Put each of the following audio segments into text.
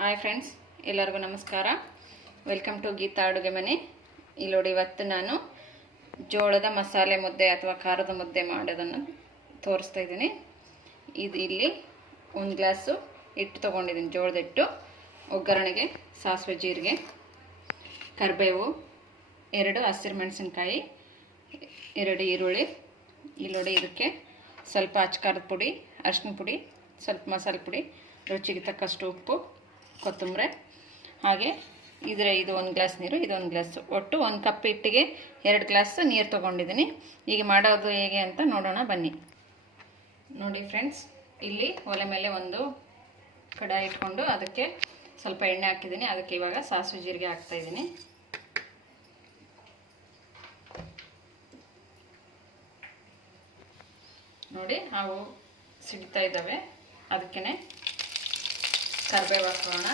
Hi friends ಎಲ್ಲರಿಗೂ ನಮಸ್ಕಾರ. Welcome to Geetha ಅಡುಗೆ ಮನೆ. ಇಲ್ಲಿ ನೋಡಿ ಇವತ್ತು ನಾನು ಜೋಳದ ಮಸಾಲೆ ಮುದ್ದೆ ಅಥವಾ ಖಾರದ ಮುದ್ದೆ ಮಾಡೋದನ್ನು ತೋರಿಸ್ತಾ ಇದ್ದೀನಿ. ಇದು ಇಲ್ಲಿ ಒಂದು ಗ್ಲಾಸು ಹಿಟ್ಟು ತೊಗೊಂಡಿದ್ದೀನಿ, ಜೋಳದ ಹಿಟ್ಟು. ಒಗ್ಗರಣೆಗೆ ಸಾಸಿವೆ ಜೀರಿಗೆ, ಕರಿಬೇವು, ಎರಡು ಹಸಿರು ಮೆಣಸಿನ್ಕಾಯಿ, ಎರಡು ಈರುಳ್ಳಿ. ಇಲ್ಲಿ ಇದಕ್ಕೆ ಸ್ವಲ್ಪ ಅಚ್ಕಾರದ ಪುಡಿ, ಅರಿಶಿನ ಪುಡಿ, ಸ್ವಲ್ಪ ಮಸಾಲೆ ಪುಡಿ, ರುಚಿಗೆ ತಕ್ಕಷ್ಟು ಉಪ್ಪು. ಕೊತ್ತಂಬರಿ. ಹಾಗೆ ಇದರ ಇದು ಒಂದು ಗ್ಲಾಸ್ ನೀರು ಇದೊಂದು ಗ್ಲಾಸ್ ಒಟ್ಟು ಒಂದು ಕಪ್ ಹಿಟ್ಟಿಗೆ ಎರಡು ಗ್ಲಾಸ್ ನೀರು ತೊಗೊಂಡಿದ್ದೀನಿ. ಈಗ ಮಾಡೋದು ಹೇಗೆ ಅಂತ ನೋಡೋಣ, ಬನ್ನಿ. ನೋಡಿ ಫ್ರೆಂಡ್ಸ್, ಇಲ್ಲಿ ಒಲೆ ಮೇಲೆ ಒಂದು ಕಡಾಯಿ ಇಟ್ಕೊಂಡು ಅದಕ್ಕೆ ಸ್ವಲ್ಪ ಎಣ್ಣೆ ಹಾಕಿದ್ದೀನಿ. ಅದಕ್ಕೆ ಇವಾಗ ಸಾಸಿವೆ ಜೀರಿಗೆ ಹಾಕ್ತಾಯಿದ್ದೀನಿ ನೋಡಿ ಅವು ಸಿಗ್ತಾ ಇದ್ದಾವೆ. ಅದಕ್ಕೆ ಕರಿಬೇವು ಹಾಕೋಣ.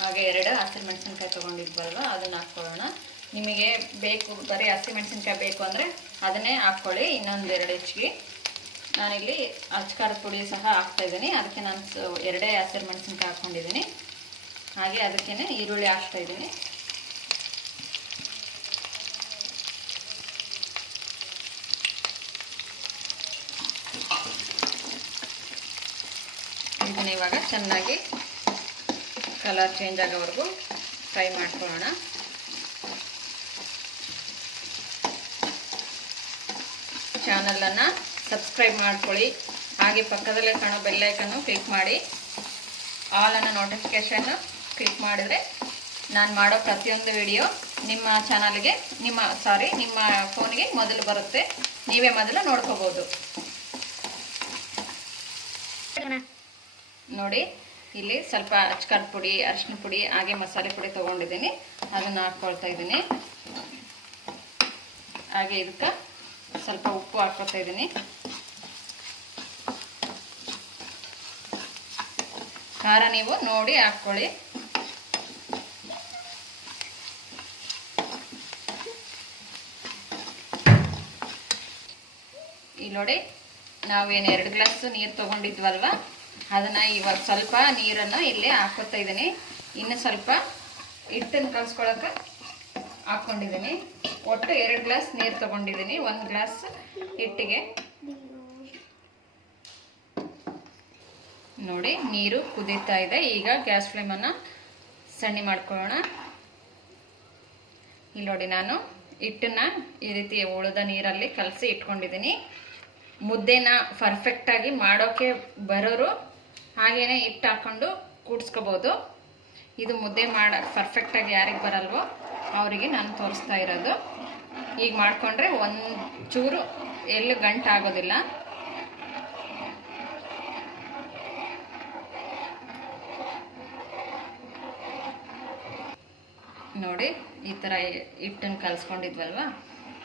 ಹಾಗೆ ಎರಡು ಹಸಿರು ಮೆಣಸಿನ್ಕಾಯಿ ತೊಗೊಂಡಿದ್ವಲ್ವ, ಅದನ್ನು ಹಾಕ್ಕೊಳ್ಳೋಣ ನಿಮಗೆ ಬೇಕು, ಬರೀ ಹಸಿಮೆಣಸಿನ್ಕಾಯಿ ಬೇಕು ಅಂದರೆ ಅದನ್ನೇ ಹಾಕ್ಕೊಳ್ಳಿ ಇನ್ನೊಂದು ಎರಡು ಹೆಚ್ಚಿಗೆ. ನಾನಿಲ್ಲಿ ಅಚ್ಕಾರದ ಪುಡಿ ಸಹ ಹಾಕ್ತಾಯಿದ್ದೀನಿ ಅದಕ್ಕೆ ನಾನು ಎರಡೇ ಹಸಿರು ಮೆಣಸಿನ್ಕಾಯಿ ಹಾಕ್ಕೊಂಡಿದ್ದೀನಿ ಹಾಗೆ ಅದಕ್ಕೇ ಈರುಳ್ಳಿ ಹಾಕ್ತಾಯಿದ್ದೀನಿ ಇದನ್ನ ಇವಾಗ. ಚೆನ್ನಾಗಿ ಕಲರ್ ಚೇಂಜ್ ಆಗೋವರೆಗೂ ಫ್ರೈ ಮಾಡ್ಕೊಳ್ಳೋಣ. ಚಾನಲನ್ನು ಸಬ್ಸ್ಕ್ರೈಬ್ ಮಾಡ್ಕೊಳ್ಳಿ. ಹಾಗೆ ಪಕ್ಕದಲ್ಲೇ ಕಾಣೋ ಬೆಲ್ಲೈಕನ್ನು ಕ್ಲಿಕ್ ಮಾಡಿ. ಆಲ್ ಅನ್ನೋ ನೋಟಿಫಿಕೇಷನ್ನು ಕ್ಲಿಕ್ ಮಾಡಿದರೆ ನಾನು ಮಾಡೋ ಪ್ರತಿಯೊಂದು ವಿಡಿಯೋ ನಿಮ್ಮ ಚಾನಲ್ಗೆ ನಿಮ್ಮ ಸಾರಿ ನಿಮ್ಮ ಫೋನ್ಗೆ ಮೊದಲು ಬರುತ್ತೆ. ನೀವೇ ಮೊದಲು ನೋಡ್ಕೋಬೋದು. ನೋಡಿ, ಇಲ್ಲಿ ಸ್ವಲ್ಪ ಅಚ್ಕಾರದ ಪುಡಿ ಅರಿಶಿನ ಪುಡಿ, ಹಾಗೆ ಮಸಾಲೆ ಪುಡಿ ತೊಗೊಂಡಿದ್ದೀನಿ. ಅದನ್ನು ಹಾಕ್ಕೊಳ್ತಾ ಇದ್ದೀನಿ. ಹಾಗೆ ಇದಕ್ಕೆ ಸ್ವಲ್ಪ ಉಪ್ಪು ಹಾಕ್ಕೊಳ್ತಾ ಇದ್ದೀನಿ. ಖಾರ ನೀವು ನೋಡಿ ಹಾಕ್ಕೊಳ್ಳಿ. ಇಲ್ಲಿ ನೋಡಿ ನಾವು ಏನು ಎರಡು ಗ್ಲಾಸ್ ನೀರು ತೊಗೊಂಡಿದ್ವಲ್ವ? ಅದನ್ನು ಇವಾಗ ಸ್ವಲ್ಪ ನೀರನ್ನು ಇಲ್ಲಿ ಹಾಕೋತಾ ಇದ್ದೀನಿ. ಇನ್ನು ಸ್ವಲ್ಪ ಹಿಟ್ಟನ್ನು ಕಲ್ಸ್ಕೊಳಕ್ಕೆ ಹಾಕ್ಕೊಂಡಿದ್ದೀನಿ ಒಟ್ಟು ಎರಡು ಗ್ಲಾಸ್ ನೀರು ತೊಗೊಂಡಿದ್ದೀನಿ. ಒಂದು ಗ್ಲಾಸ್ ಹಿಟ್ಟಿಗೆ. ನೋಡಿ, ನೀರು ಕುದೀತಾ ಇದೆ. ಈಗ ಗ್ಯಾಸ್ ಫ್ಲೇಮನ್ನು ಸಣ್ಣ ಮಾಡ್ಕೊಳ್ಳೋಣ. ಇಲ್ಲಿ ನೋಡಿ, ನಾನು ಹಿಟ್ಟನ್ನ ಈ ರೀತಿ ಉಳಿದ ನೀರಲ್ಲಿ ಕಲಸಿ ಇಟ್ಕೊಂಡಿದ್ದೀನಿ. ಮುದ್ದೆನ ಪರ್ಫೆಕ್ಟಾಗಿ ಮಾಡೋಕ್ಕೆ ಬರೋರು ಹಾಗೇನೆ ಹಿಟ್ಟು ಹಾಕ್ಕೊಂಡು ಕೂಡಿಸ್ಕೋಬೋದು. ಇದು ಮುದ್ದೆ ಮಾಡ ಪರ್ಫೆಕ್ಟಾಗಿ ಯಾರಿಗೆ ಬರಲ್ವೋ ಅವರಿಗೆ ನಾನು ತೋರಿಸ್ತಾ ಇರೋದು. ಈಗ ಮಾಡಿಕೊಂಡ್ರೆ ಒಂದು ಚೂರು ಎಲ್ಲೂ ಗಂಟು ಆಗೋದಿಲ್ಲ. ನೋಡಿ ಈ ಥರ ಹಿಟ್ಟನ್ನು ಕಲಿಸ್ಕೊಂಡಿದ್ವಲ್ವ?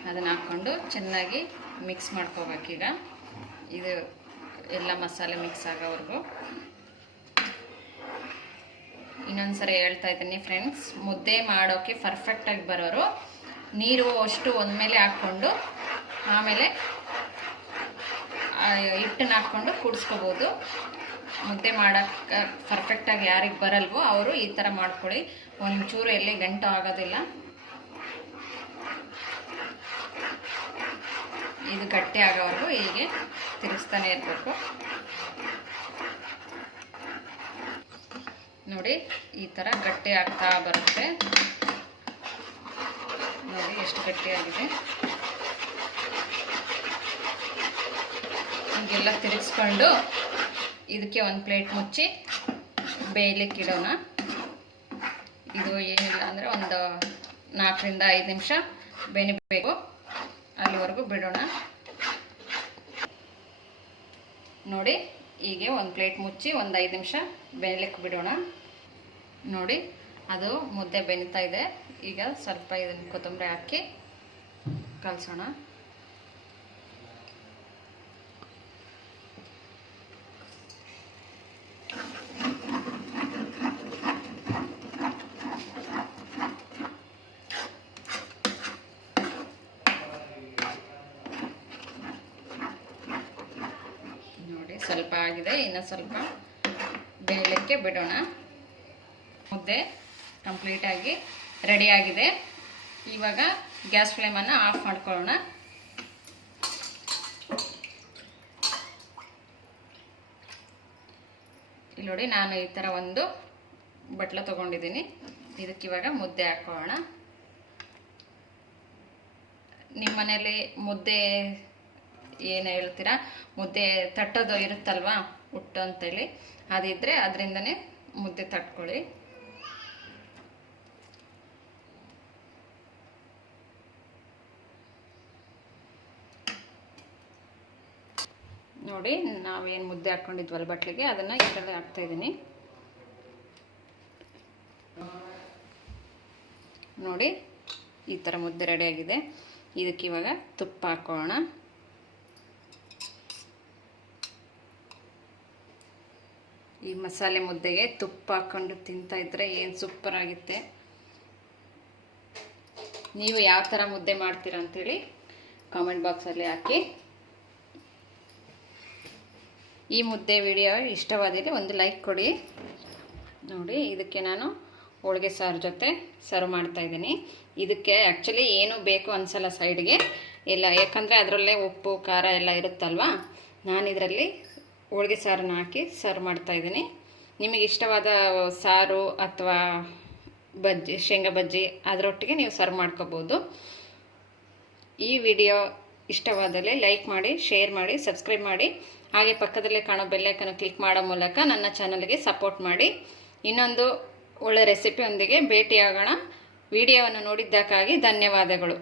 ಅದನ್ನು ಹಾಕ್ಕೊಂಡು ಚೆನ್ನಾಗಿ ಮಿಕ್ಸ್ ಮಾಡ್ಕೋಬೇಕೀಗ. ಇದು ಎಲ್ಲ ಮಸಾಲೆ ಮಿಕ್ಸ್ ಆಗೋವರೆಗೂ. ಇನ್ನೊಂದು ಸರಿ ಹೇಳ್ತಾ ಇದ್ದೀನಿ ಫ್ರೆಂಡ್ಸ್ ಮುದ್ದೆ ಮಾಡೋಕ್ಕೆ ಪರ್ಫೆಕ್ಟಾಗಿ ಬರೋರು, ನೀರು ಅಷ್ಟು ಒಂದ್ಮೇಲೆ ಹಾಕ್ಕೊಂಡು, ಆಮೇಲೆ ಹಿಟ್ಟನ್ನು ಹಾಕ್ಕೊಂಡು ಕುಡಿಸ್ಕೋಬೋದು. ಮುದ್ದೆ ಮಾಡೋಕ್ಕೆ ಪರ್ಫೆಕ್ಟಾಗಿ ಯಾರಿಗೆ ಬರಲ್ವೋ ಅವರು ಈ ಥರ ಮಾಡ್ಕೊಳ್ಳಿ. ಒಂಚೂರು ಎಲ್ಲಿ ಗಂಟು ಆಗೋದಿಲ್ಲ. ಇದು ಗಟ್ಟಿ ಆಗೋವರೆಗೂ ಹೀಗೆ. ತಿರುಗಿಸ್ತಾನೆ ಇರಬೇಕು. ನೋಡಿ, ಈ ಥರ ಗಟ್ಟಿ ಆಗ್ತಾ ಬರುತ್ತೆ. ನೋಡಿ ಎಷ್ಟು ಗಟ್ಟಿಯಾಗಿದೆ. ಹೀಗೆಲ್ಲ ತಿರುಗಿಸ್ಕೊಂಡು ಇದಕ್ಕೆ ಒಂದು ಪ್ಲೇಟ್ ಮುಚ್ಚಿ ಬೇಯಲಿಕ್ಕೆ ಇಡೋಣ. ಇದು ಏನಿಲ್ಲ ಅಂದರೆ ಒಂದು ನಾಲ್ಕರಿಂದ ಐದು ನಿಮಿಷ ಬೆನಿಬೇಕು ಅಲ್ಲಿವರೆಗೂ ಬಿಡೋಣ. ನೋಡಿ, ಹೀಗೆ ಒಂದು ಪ್ಲೇಟ್ ಮುಚ್ಚಿ ಒಂದು ಐದು ನಿಮಿಷ ಬೇಯಲಿಕ್ಕೆ ಬಿಡೋಣ. ನೋಡಿ, ಅದು ಮುದ್ದೆ ಬೆನಿತಾ ಇದೆ. ಈಗ ಸ್ವಲ್ಪ ಇದನ್ನು ಕೊತ್ತಂಬರಿ ಹಾಕಿ ಕಲಸೋಣ. ಸ್ವಲ್ಪ ಆಗಿದೆ, ಇನ್ನು ಸ್ವಲ್ಪ ಬೇಯಲಿಕ್ಕೆ ಬಿಡೋಣ. ಮುದ್ದೆ ಕಂಪ್ಲೀಟಾಗಿ ರೆಡಿಯಾಗಿದೆ ಇವಾಗ ಗ್ಯಾಸ್ ಫ್ಲೇಮನ್ನು ಆಫ್ ಮಾಡ್ಕೊಳ್ಳೋಣ. ಇಲ್ಲಿ ನೋಡಿ ನಾನು ಈ ಥರ ಒಂದು ಬಟ್ಲ ತೊಗೊಂಡಿದ್ದೀನಿ. ಇದಕ್ಕಿವಾಗ ಮುದ್ದೆ ಹಾಕೋಣ ನಿಮ್ಮ ಮನೇಲಿ ಮುದ್ದೆ ಏನು ಹೇಳ್ತೀರಾ, ಮುದ್ದೆ ತಟ್ಟೋದು ಇರುತ್ತಲ್ವಾ, ಹುಟ್ಟು ಅಂತೇಳಿ. ಅದಿದ್ದರೆ ಅದರಿಂದನೇ ಮುದ್ದೆ ತಟ್ಕೊಳ್ಳಿ. ನೋಡಿ, ನಾವೇನು ಮುದ್ದೆ ಹಾಕ್ಕೊಂಡಿದ್ವಲ್ಲ ಬಟ್ಲಿಗೆ, ಅದನ್ನು ಇದರಲ್ಲಿ ಹಾಕ್ತಾಯಿದ್ದೀನಿ ನೋಡಿ, ಈ ಥರ ಮುದ್ದೆ ರೆಡಿಯಾಗಿದೆ ಇದಕ್ಕೆ ಇವಾಗ ತುಪ್ಪ ಹಾಕೋಣ. ಮಸಾಲೆ ಮುದ್ದೆಗೆ ತುಪ್ಪ ಹಾಕ್ಕೊಂಡು ತಿಂತಾ ಇದ್ರೆ ಏನು ಸೂಪರ್ ಆಗುತ್ತೆ. ನೀವು ಯಾವ ಥರ ಮುದ್ದೆ ಮಾಡ್ತೀರಾ ಅಂತೇಳಿ ಕಾಮೆಂಟ್ ಬಾಕ್ಸಲ್ಲಿ ಹಾಕಿ. ಈ ಮುದ್ದೆ ವಿಡಿಯೋ ಇಷ್ಟವಾದಿದೆ ಒಂದು ಲೈಕ್ ಕೊಡಿ. ನೋಡಿ, ಇದಕ್ಕೆ ನಾನು ಹೋಳಿಗೆ ಸಾರು ಜೊತೆ ಸರ್ವ್ ಮಾಡ್ತಾ ಇದ್ದೀನಿ. ಇದಕ್ಕೆ ಆ್ಯಕ್ಚುಲಿ ಏನು ಬೇಕು ಅನ್ಸಲ್ಲ ಸೈಡ್ಗೆ ಇಲ್ಲ, ಯಾಕಂದರೆ ಅದರಲ್ಲೇ ಉಪ್ಪು, ಖಾರ ಎಲ್ಲ ಇರುತ್ತಲ್ವಾ? ನಾನು ಇದರಲ್ಲಿ ಹೋಳಿಗೆ ಸಾರನ್ನ ಹಾಕಿ ಸರ್ವ್ ಮಾಡ್ತಾ ಇದ್ದೀನಿ. ನಿಮಗೆ ಇಷ್ಟವಾದ ಸಾರು ಅಥವಾ ಬಜ್ಜಿ, ಶೇಂಗಾ ಬಜ್ಜಿ ಅದರೊಟ್ಟಿಗೆ ನೀವು ಸರ್ವ್ ಮಾಡ್ಕೋಬೋದು. ಈ ವಿಡಿಯೋ ಇಷ್ಟವಾದಲ್ಲಿ ಲೈಕ್ ಮಾಡಿ, ಶೇರ್ ಮಾಡಿ, ಸಬ್ಸ್ಕ್ರೈಬ್ ಮಾಡಿ. ಹಾಗೆ ಪಕ್ಕದಲ್ಲೇ ಕಾಣೋ ಬೆಲ್ಲೈಕನ್ನು ಕ್ಲಿಕ್ ಮಾಡೋ ಮೂಲಕ ನನ್ನ ಚಾನಲ್ಗೆ ಸಪೋರ್ಟ್ ಮಾಡಿ. ಇನ್ನೊಂದು ಒಳ್ಳೆ ರೆಸಿಪಿಯೊಂದಿಗೆ ಭೇಟಿಯಾಗೋಣ. ವಿಡಿಯೋವನ್ನು ನೋಡಿದ್ದಕ್ಕಾಗಿ ಧನ್ಯವಾದಗಳು.